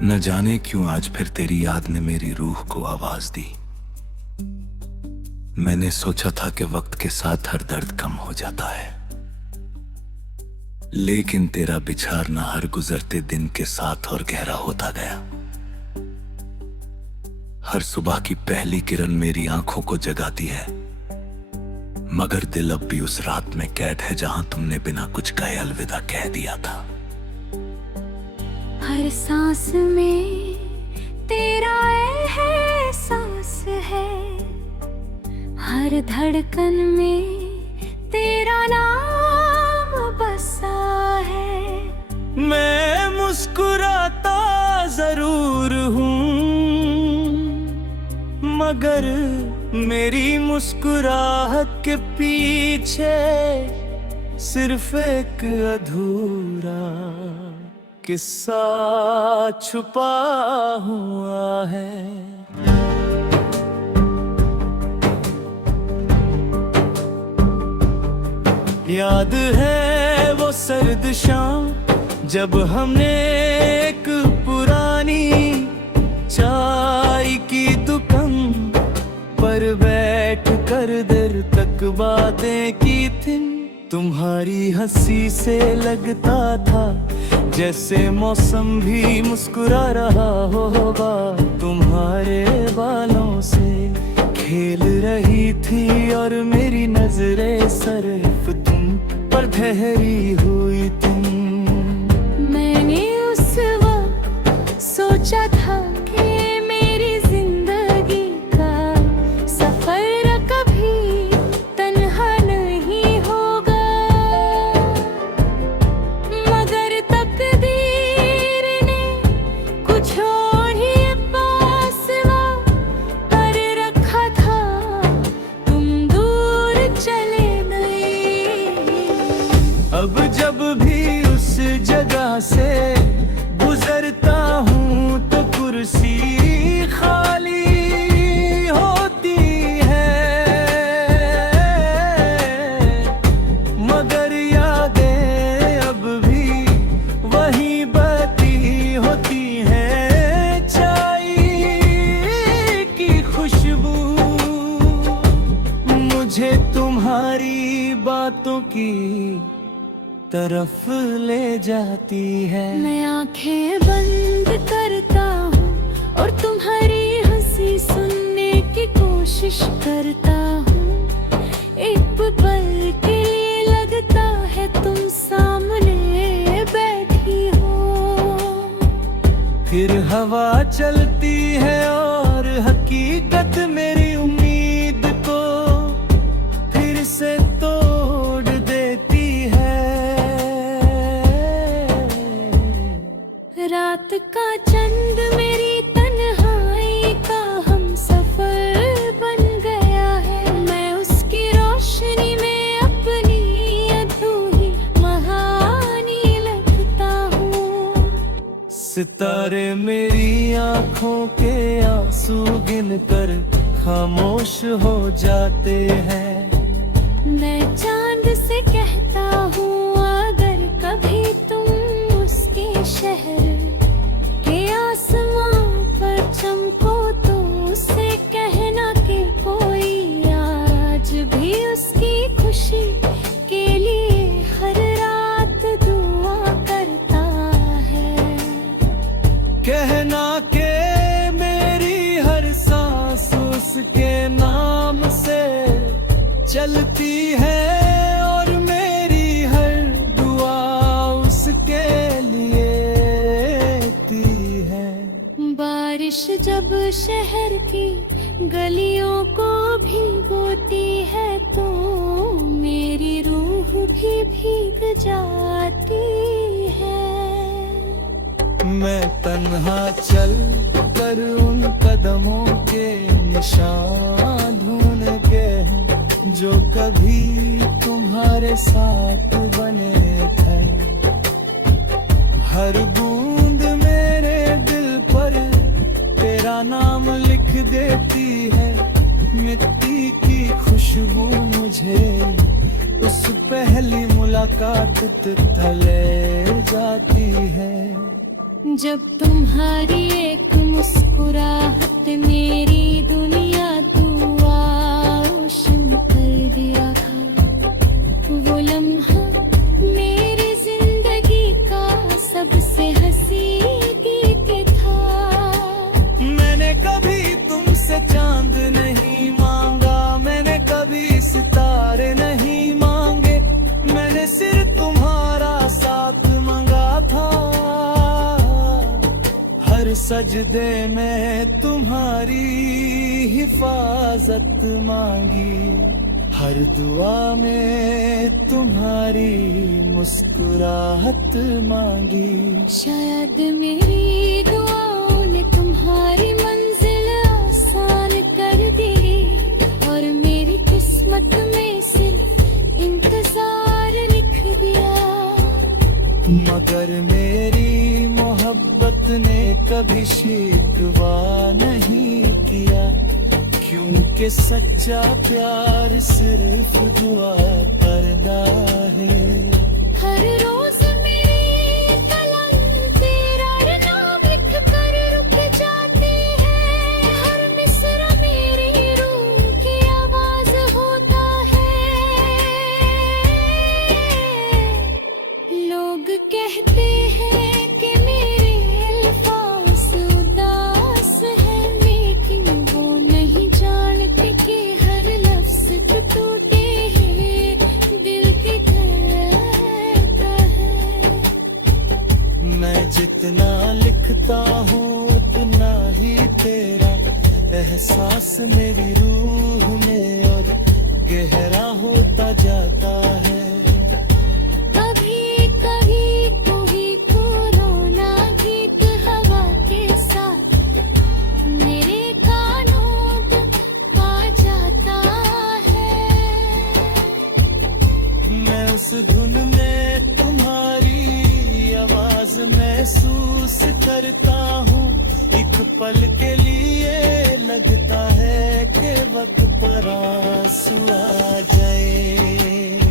न जाने क्यों आज फिर तेरी याद ने मेरी रूह को आवाज दी। मैंने सोचा था कि वक्त के साथ हर दर्द कम हो जाता है, लेकिन तेरा बिछारना हर गुजरते दिन के साथ और गहरा होता गया। हर सुबह की पहली किरण मेरी आंखों को जगाती है, मगर दिल अब भी उस रात में कैद है जहां तुमने बिना कुछ कहे अलविदा कह दिया था। हर सांस में तेरा एहसास है, हर धड़कन में तेरा नाम बसा है। मैं मुस्कुराता जरूर हूँ, मगर मेरी मुस्कुराहट के पीछे सिर्फ एक अधूरा किस्सा छुपा हुआ है। याद है वो सर्द शाम जब हमने एक पुरानी चाय की दुकान पर बैठ कर देर तक बातें की थी। तुम्हारी हंसी से लगता था जैसे मौसम भी मुस्कुरा रहा होगा। तुम्हारे बालों से खेल रही थी और मेरी नजरें सिर्फ तुम पर ठहरी हुई तुम। मैंने उस वक्त सोचा था कि मेरी जिंदगी का सफर कभी तन्हा नहीं होगा, मगर तकदीर ने कुछ और ही फासला कर रखा था। तुम दूर चले गए। अब जब भी उस जगह से गुजरता हूँ तो कुर्सी खाली होती है, मगर यादें अब भी वही बहती होती हैं। चाय की खुशबू मुझे तुम्हारी बातों की तरफ ले जाती है। मैं आंखें बंद करता हूँ और तुम्हारी हंसी सुनने की कोशिश करता हूँ। एक पल के लिए लगता है तुम सामने बैठी हो। फिर हवा चलती है और हकीकत मेरी उम्मीद को फिर से तोड़ देती है। रात का चंद मेरी तन्हाई का हम सफर बन गया है। मैं उसकी रोशनी में अपनी अधूरी कहानी लिखता हूँ। सितारे मेरी आंखों के आंसू गिनकर खामोश हो जाते हैं। मैं चांद से कहता हूँ अगर कभी तुम उसके शहर के आसमां पर चमको तो उससे कहना कि कोई आज भी उसकी खुशी के लिए हर रात दुआ करता है। कहना के मेरी हर सांस उसके नाम से चलती है और मेरी हर दुआ उसके लिए ती है। बारिश जब शहर की गलियों को भिगोती है तो मेरी रूह भी भीग जाती है। मैं तन्हा चल कर उन कदमों के निशान ढूंढ के हूँ जो कभी तुम्हारे साथ बने थे। हर बूंद मेरे दिल पर तेरा नाम लिख देती है। मिट्टी की खुशबू मुझे उस पहली मुलाकात तक ले जाती है। जब तुम्हारी एक मुस्कुराहट मेरी दुनिया दुआओशन कर दिया था। वो लम्हा मेरी जिंदगी का सबसे हंसी गीत था। मैंने कभी तुमसे चांद नहीं मांगा, मैंने कभी सितारे नहीं मांगे, मैंने सिर्फ तुम्हारा साथ मांगा था। हर सजदे में तुम्हारी हिफाजत मांगी, हर दुआ में तुम्हारी मुस्कुराहट मांगी। शायद मेरी दुआओं ने तुम्हारी मंजिल आसान कर दी और मेरी किस्मत में सिर्फ इंतजार लिख दिया। मगर मेरी मोहब्बत ने कभी शिकवा नहीं किया, क्योंकि सच्चा प्यार सिर्फ दुआ करना है। हर रोज मेरी कलम तेरा नाम लिख कर रुक जाती है। हर मिसरा मेरी रूह की आवाज होता है। लोग कहते हैं कि मेरे अल्फाज उदास हैं, लेकिन वो नहीं जानते कि हर लफ्ज पे टूटे हैं दिल की धड़कन है। मैं जितना लिखता हूँ उतना ही तेरा एहसास मेरी रूह में और गहरा होता जाता है। कभी कभी कोई पुराना गीत हवा के साथ मेरे कानों तक आ जाता है। मैं उस धुन में तुम्हारी आवाज महसूस करता हूँ। एक पल के लिए लगता है कि वक्त पर आंसू आ जाए।